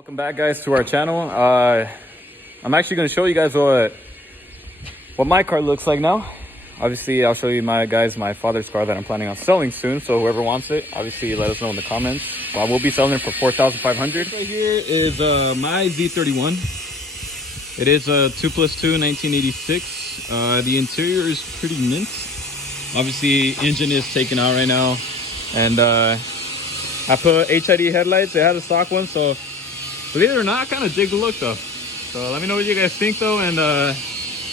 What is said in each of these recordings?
Welcome back, guys, to our channel. I'm actually going to show you guys what my car looks like now. Obviously, I'll show you my father's car that I'm planning on selling soon. So whoever wants it, obviously let us know in the comments. So I will be selling it for $4,500. Right here is my Z31. It is a 2+2 1986. The interior is pretty mint. Obviously, engine is taken out right now, and I put HID headlights. It had a stock one, so believe it or not, I kind of dig the look though. So let me know what you guys think though. And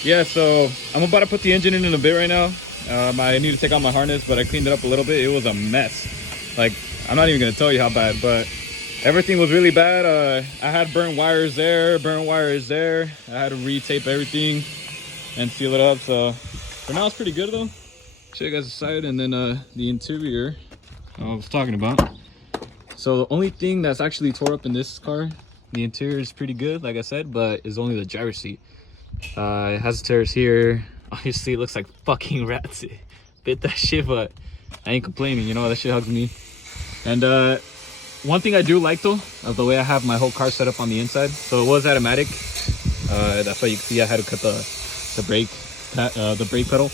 yeah, so I'm about to put the engine in a bit right now. I need to take out my harness, but I cleaned it up a little bit. It was a mess. Like, I'm not even gonna tell you how bad, but everything was really bad. I had burnt wires there, burnt wires there. I had to re-tape everything and seal it up. So for now, it's pretty good though. Show you guys the side, and then the interior I was talking about. So the only thing that's actually tore up in this car, the interior is pretty good, like I said, but it's only the driver's seat. It has tears here. Obviously, it looks like fucking rats. It bit that shit, but I ain't complaining. You know, that shit hugs me. And one thing I do like though, of the way I have my whole car set up on the inside. So it was automatic. That's why you can see I had to cut the brake pedal.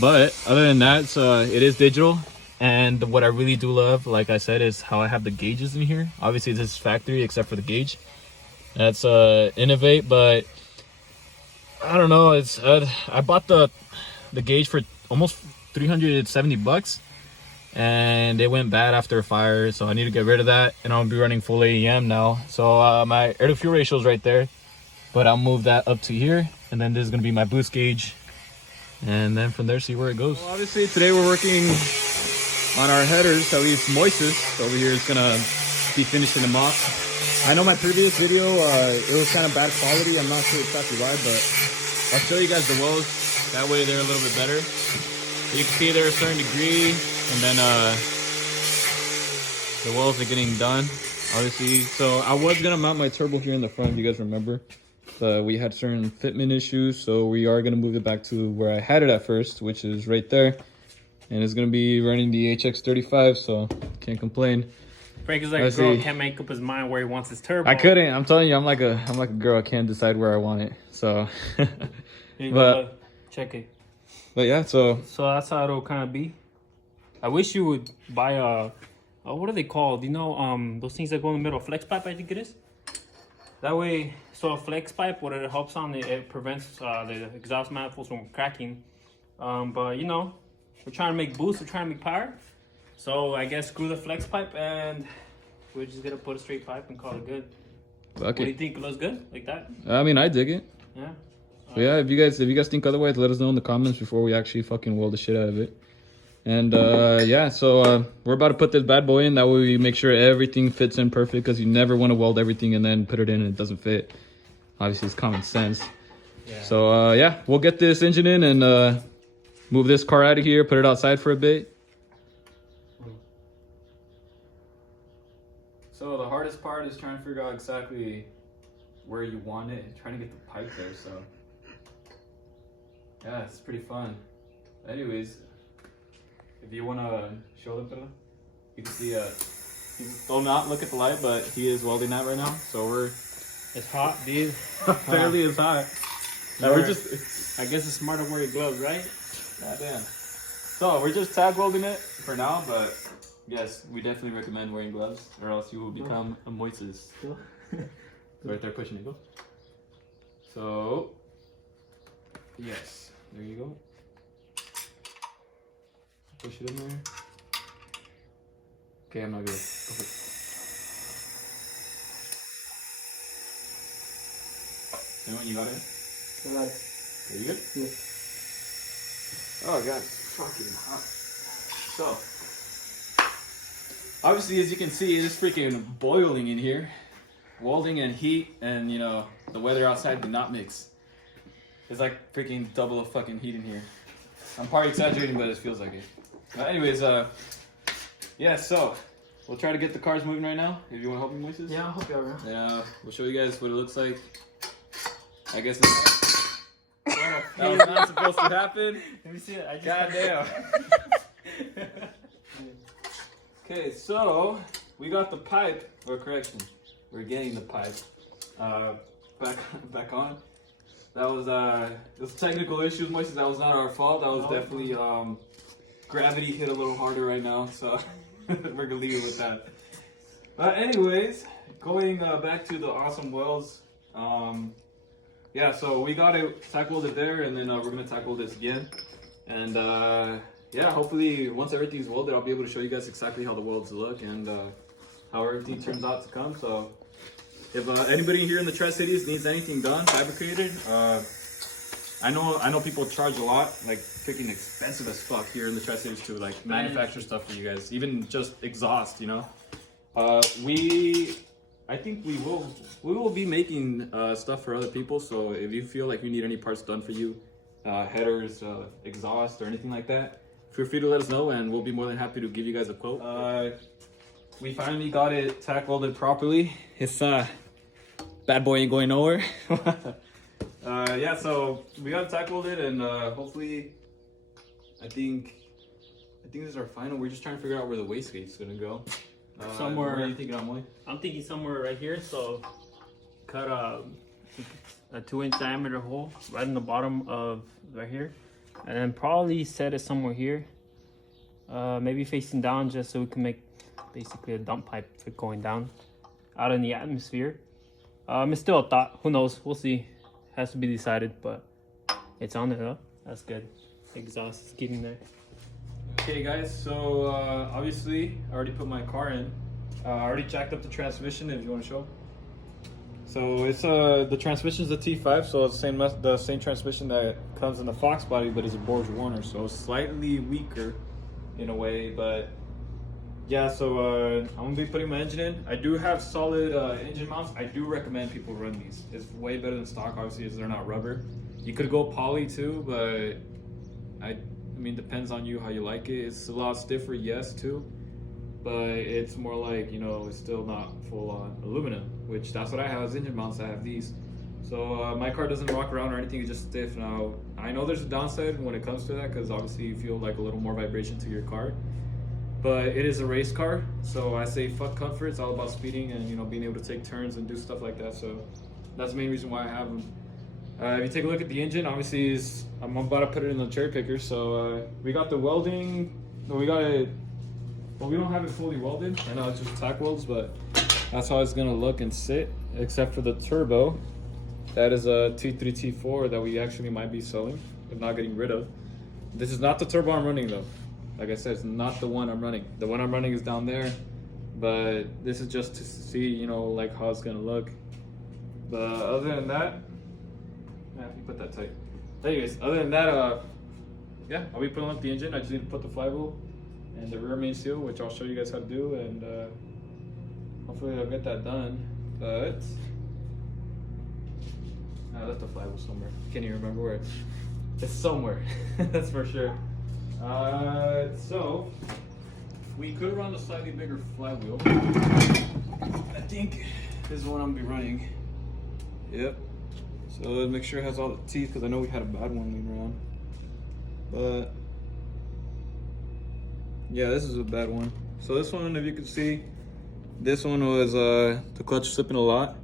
But other than that, it is digital. And what I really do love, like I said, is how I have the gauges in here. Obviously, this is factory except for the gauge. That's Innovate, but I don't know. It's I bought the gauge for almost 370 bucks, and it went bad after a fire, so I need to get rid of that. And I'll be running full AEM now. So my air to fuel ratio is right there, but I'll move that up to here, and then this is gonna be my boost gauge, and then from there see where it goes. Well, obviously today we're working on our headers. At least Moises over here is gonna be finishing them off. I know my previous video, it was kind of bad quality. I'm not sure exactly why, but I'll show you guys the wells. That way they're a little bit better. You can see they're a certain degree, and then the wells are getting done, obviously. So I was gonna mount my turbo here in the front, if you guys remember. But we had certain fitment issues, so we are gonna move it back to where I had it at first, which is right there. And it's gonna be running the HX35, so can't complain. Frank is like a girl, can't make up his mind where he wants his turbo. I couldn't. I'm telling you, I'm like a girl. I can't decide where I want it. So, but check it. But yeah, so that's how it'll kind of be. I wish you would buy what are they called? You know, those things that go in the middle, flex pipe, I think it is. That way, so a flex pipe, what it helps on, it prevents the exhaust manifolds from cracking. But you know, we're trying to make boost, we're trying to make power. So I guess screw the flex pipe, and we're just gonna put a straight pipe and call it good. Okay. What do you think? It looks good like that? I mean, I dig it. Yeah. So yeah, if you guys think otherwise, let us know in the comments before we actually fucking weld the shit out of it. And yeah, so we're about to put this bad boy in. That way we make sure everything fits in perfect, because you never want to weld everything and then put it in and it doesn't fit. Obviously, it's common sense. Yeah. So yeah, we'll get this engine in and move this car out of here, put it outside for a bit. So the hardest part is trying to figure out exactly where you want it and trying to get the pipe there. So yeah, it's pretty fun. Anyways, if you want to show them, Pedro, you can see do not look at the light, but he is welding that right now. So it's hot, dude. Apparently it's hot. Now we're just, I guess it's smart to wear your gloves, right? Goddamn. So we're just tag welding it for now, but yes, we definitely recommend wearing gloves, or else you will become a Moises. Right there, pushing it, go. So yes, there you go. Push it in there. Okay, I'm not good. Okay. Anyone, you got it? I got it. Are you good? Yeah. Oh god, it's fucking hot. So obviously, as you can see, it's freaking boiling in here. Welding and heat, and you know, the weather outside do not mix. It's like freaking double of fucking heat in here. I'm probably exaggerating, but it feels like it. Anyways, yeah, so we'll try to get the cars moving right now. If you want to help me, Moises? Yeah, I'll help you out. Yeah, we'll show you guys what it looks like. I guess that was not supposed to happen. Let me see it. Goddamn. Okay, so we got the pipe, or correction, we're getting the pipe back on. That was those technical issues, Moises. That was not our fault. That was definitely gravity hit a little harder right now, so we're gonna leave it with that. But anyways, going back to the awesome welds. Yeah, so we got it tack welded there, and then we're gonna tack weld this again. And yeah, hopefully once everything's welded, I'll be able to show you guys exactly how the welds look and how everything turns out to come. So if anybody here in the Tri-Cities needs anything done, fabricated, I know people charge a lot, like freaking expensive as fuck here in the Tri-Cities to like manufacture stuff for you guys, even just exhaust, you know. I think we will be making stuff for other people. So if you feel like you need any parts done for you, headers, exhaust, or anything like that, feel free to let us know, and we'll be more than happy to give you guys a quote. We finally got it tack welded properly. It's bad boy ain't going nowhere. Yeah, so we got it tack welded, and hopefully, I think this is our final. We're just trying to figure out where the wastegate's gonna go. Somewhere. What are you thinking, Amoy? I'm thinking somewhere right here. So cut a 2-inch diameter hole right in the bottom of right here, and then probably set it somewhere here. Maybe facing down, just so we can make basically a dump pipe for going down out in the atmosphere. It's still a thought. Who knows? We'll see. Has to be decided, but it's on there though. That's good. Exhaust is getting there. Okay guys, so obviously I already put my car in. I already jacked up the transmission, if you want to show. So it's the transmission is the T5, so it's the same transmission that comes in the Fox body, but it's a Borg Warner, so it's slightly weaker in a way. But yeah, so I'm gonna be putting my engine in. I do have solid engine mounts. I do recommend people run these. It's way better than stock, obviously, as they're not rubber. You could go poly too, but I mean, depends on you how you like it. It's a lot stiffer, yes, too, but it's more like, you know, it's still not full on aluminum, which that's what I have as engine mounts. I have these. So my car doesn't rock around or anything, it's just stiff. Now, I know there's a downside when it comes to that, because obviously you feel like a little more vibration to your car, but it is a race car, so I say fuck comfort. It's all about speeding and, you know, being able to take turns and do stuff like that. So that's the main reason why I have them. If you take a look at the engine, obviously I'm about to put it in the cherry picker. So we got the welding. No, we got it. Well, we don't have it fully welded. I know it's just tack welds, but that's how it's gonna look and sit. Except for the turbo, that is a T3 T4 that we actually might be selling, but not getting rid of. This is not the turbo I'm running though. Like I said, it's not the one I'm running. The one I'm running is down there, but this is just to see, you know, like how it's gonna look. But other than that. Yeah, you put that tight. Anyways, other than that, yeah, I'll be putting up the engine. I just need to put the flywheel and the rear main seal, which I'll show you guys how to do, and hopefully I'll get that done. But I left the flywheel somewhere. Can't even remember where. It's somewhere. That's for sure. So we could run a slightly bigger flywheel. I think this is the one I'm gonna be running. Yep. So let's make sure it has all the teeth, because I know we had a bad one laying around. But yeah, this is a bad one. So this one, if you can see, this one was the clutch slipping a lot,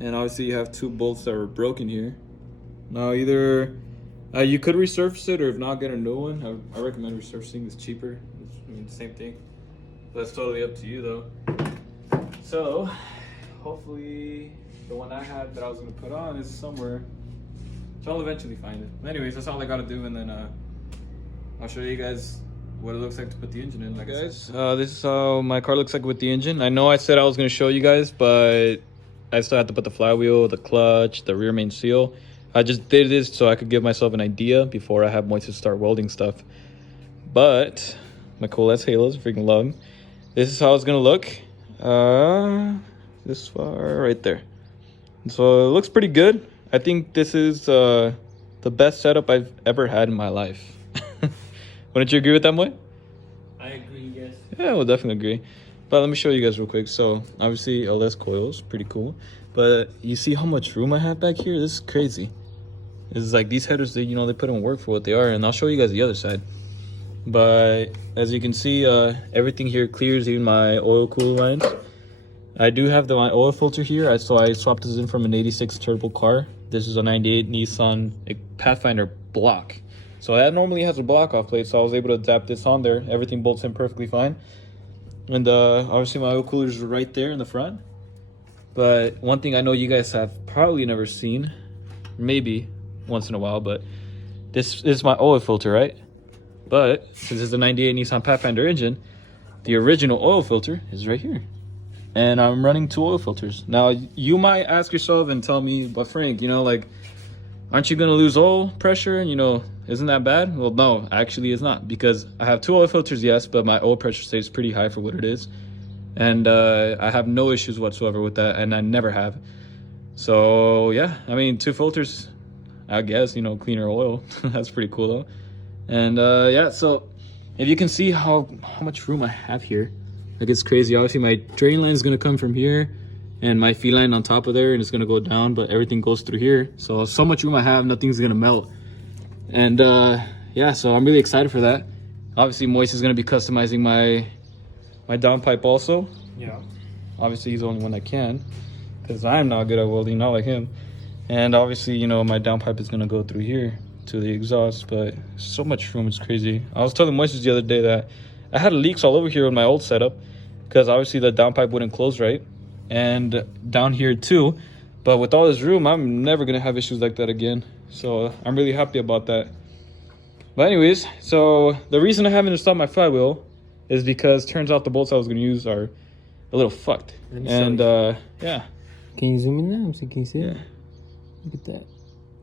and obviously you have 2 bolts that were broken here. Now either you could resurface it, or if not, get a new one. I recommend resurfacing. It's cheaper. I mean, the same thing. But that's totally up to you though. So hopefully the one I had that I was gonna put on is somewhere. So I'll eventually find it. Anyways, that's all I gotta do, and then I'll show you guys what it looks like to put the engine in. Like guys, this is how my car looks like with the engine. I know I said I was gonna show you guys, but I still have to put the flywheel, the clutch, the rear main seal. I just did this so I could give myself an idea before I have Moises start welding stuff. But my cool ass halos, freaking love them. This is how it's gonna look. This far right there. So it looks pretty good. I think this is the best setup I've ever had in my life. Wouldn't you agree with that, Moy? I agree, yes. Yeah, we'll definitely agree. But let me show you guys real quick. So obviously LS coils, pretty cool. But you see how much room I have back here? This is crazy. It's like these headers, they put in work for what they are, and I'll show you guys the other side. But as you can see, everything here clears, even my oil cooler lines. I do have my oil filter here. So I swapped this in from an 86 turbo car. This is a 98 Nissan Pathfinder block. So that normally has a block off plate, so I was able to adapt this on there. Everything bolts in perfectly fine. And obviously my oil cooler is right there in the front. But one thing I know you guys have probably never seen, maybe once in a while, but this is my oil filter, right? But since it's a 98 Nissan Pathfinder engine, the original oil filter is right here. And I'm running 2 oil filters. Now, you might ask yourself and tell me, but Frank, you know, like, aren't you gonna lose oil pressure? You know, isn't that bad? Well, no, actually it's not, because I have 2 oil filters, yes, but my oil pressure stays pretty high for what it is. And I have no issues whatsoever with that, and I never have. So yeah, I mean, 2 filters, I guess, you know, cleaner oil. That's pretty cool though. And yeah, so if you can see how much room I have here, like, it's crazy. Obviously my drain line is gonna come from here, and my feed line on top of there, and it's gonna go down, but everything goes through here. So much room I have, nothing's gonna melt. And yeah, so I'm really excited for that. Obviously Moise is gonna be customizing my downpipe also. Yeah. Obviously he's the only one that can, because I'm not good at welding, not like him. And obviously, you know, my downpipe is gonna go through here to the exhaust, but so much room, it's crazy. I was telling Moises the other day that I had leaks all over here with my old setup, because obviously the downpipe wouldn't close right, and down here too. But with all this room, I'm never gonna have issues like that again. So I'm really happy about that. But anyways, so the reason I haven't installed my flywheel is because turns out the bolts I was gonna use are a little fucked. And yeah. Can you zoom in now? Can you see it? Yeah. Look at that.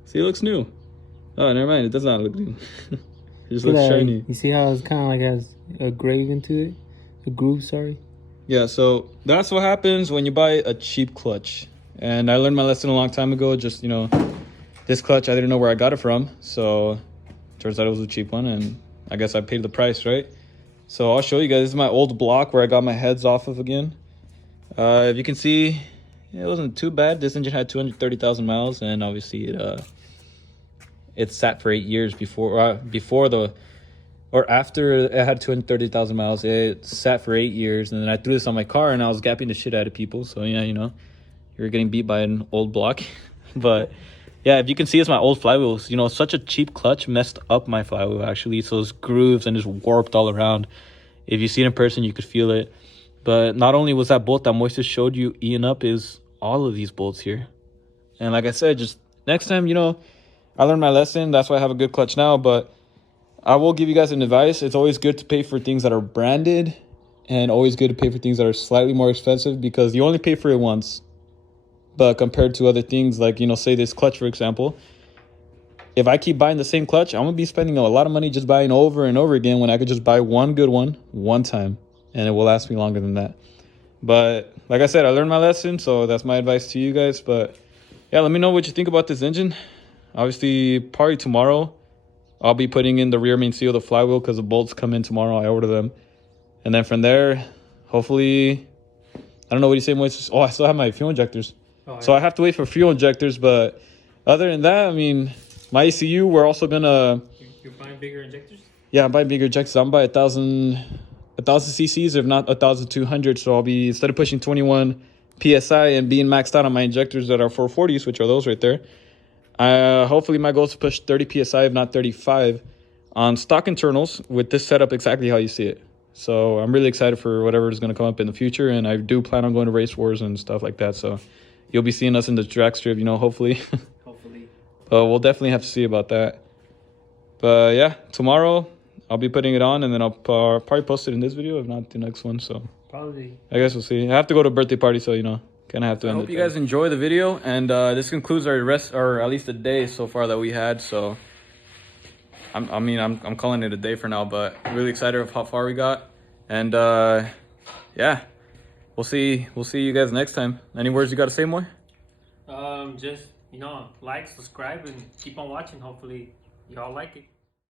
See, it looks new. Oh, never mind. It does not look new. It just looks shiny. You see how it's kind of like has a grave into it? A groove, sorry. Yeah, so that's what happens when you buy a cheap clutch. And I learned my lesson a long time ago. Just, you know, this clutch, I didn't know where I got it from. So turns out it was a cheap one, and I guess I paid the price, right? So I'll show you guys. This is my old block where I got my heads off of again. If you can see, it wasn't too bad. This engine had 230,000 miles, and obviously it sat for 8 years after it had 230,000 miles. It sat for 8 years, and then I threw this on my car, and I was gapping the shit out of people. So yeah, you know, you're getting beat by an old block. But yeah, if you can see, it's my old flywheels. You know, such a cheap clutch messed up my flywheel, actually. So it's grooves and just warped all around. If you see it in person, you could feel it. But not only was that bolt that Moises showed you eating up, is all of these bolts here. And like I said, just next time, you know, I learned my lesson. That's why I have a good clutch now. But I will give you guys an advice. It's always good to pay for things that are branded, and always good to pay for things that are slightly more expensive, because you only pay for it once. But compared to other things, like, you know, say this clutch, for example, if I keep buying the same clutch, I'm going to be spending a lot of money just buying over and over again, when I could just buy one good one, one time, and it will last me longer than that. But like I said, I learned my lesson, so that's my advice to you guys. But yeah, let me know what you think about this engine. Obviously, probably tomorrow, I'll be putting in the rear main seal, the flywheel, because the bolts come in tomorrow. I order them. And then from there, hopefully, I don't know what you say, Moises. Oh, I still have my fuel injectors. Oh, yeah. So I have to wait for fuel injectors. But other than that, I mean, my ECU, we're also going to... You're buying bigger injectors? Yeah, I'm buying bigger injectors. I'm buying 1,000 cc's, if not 1,200. So I'll be, instead of pushing 21 PSI and being maxed out on my injectors that are 440s, which are those right there, hopefully my goal is to push 30 PSI, if not 35, on stock internals with this setup exactly how you see it. So I'm really excited for whatever is going to come up in the future. And I do plan on going to race wars and stuff like that. So you'll be seeing us in the drag strip, you know, hopefully. Hopefully. But we'll definitely have to see about that. But yeah, tomorrow I'll be putting it on, and then I'll probably post it in this video, if not the next one. So probably. I guess we'll see. I have to go to a birthday party, so, you know, kind of have to end it. I hope you guys enjoy the video, and this concludes our rest, or at least the day so far that we had. So I'm calling it a day for now, but really excited of how far we got. And yeah, we'll see you guys next time. Any words you got to say more? Just, you know, like, subscribe, and keep on watching. Hopefully y'all like it.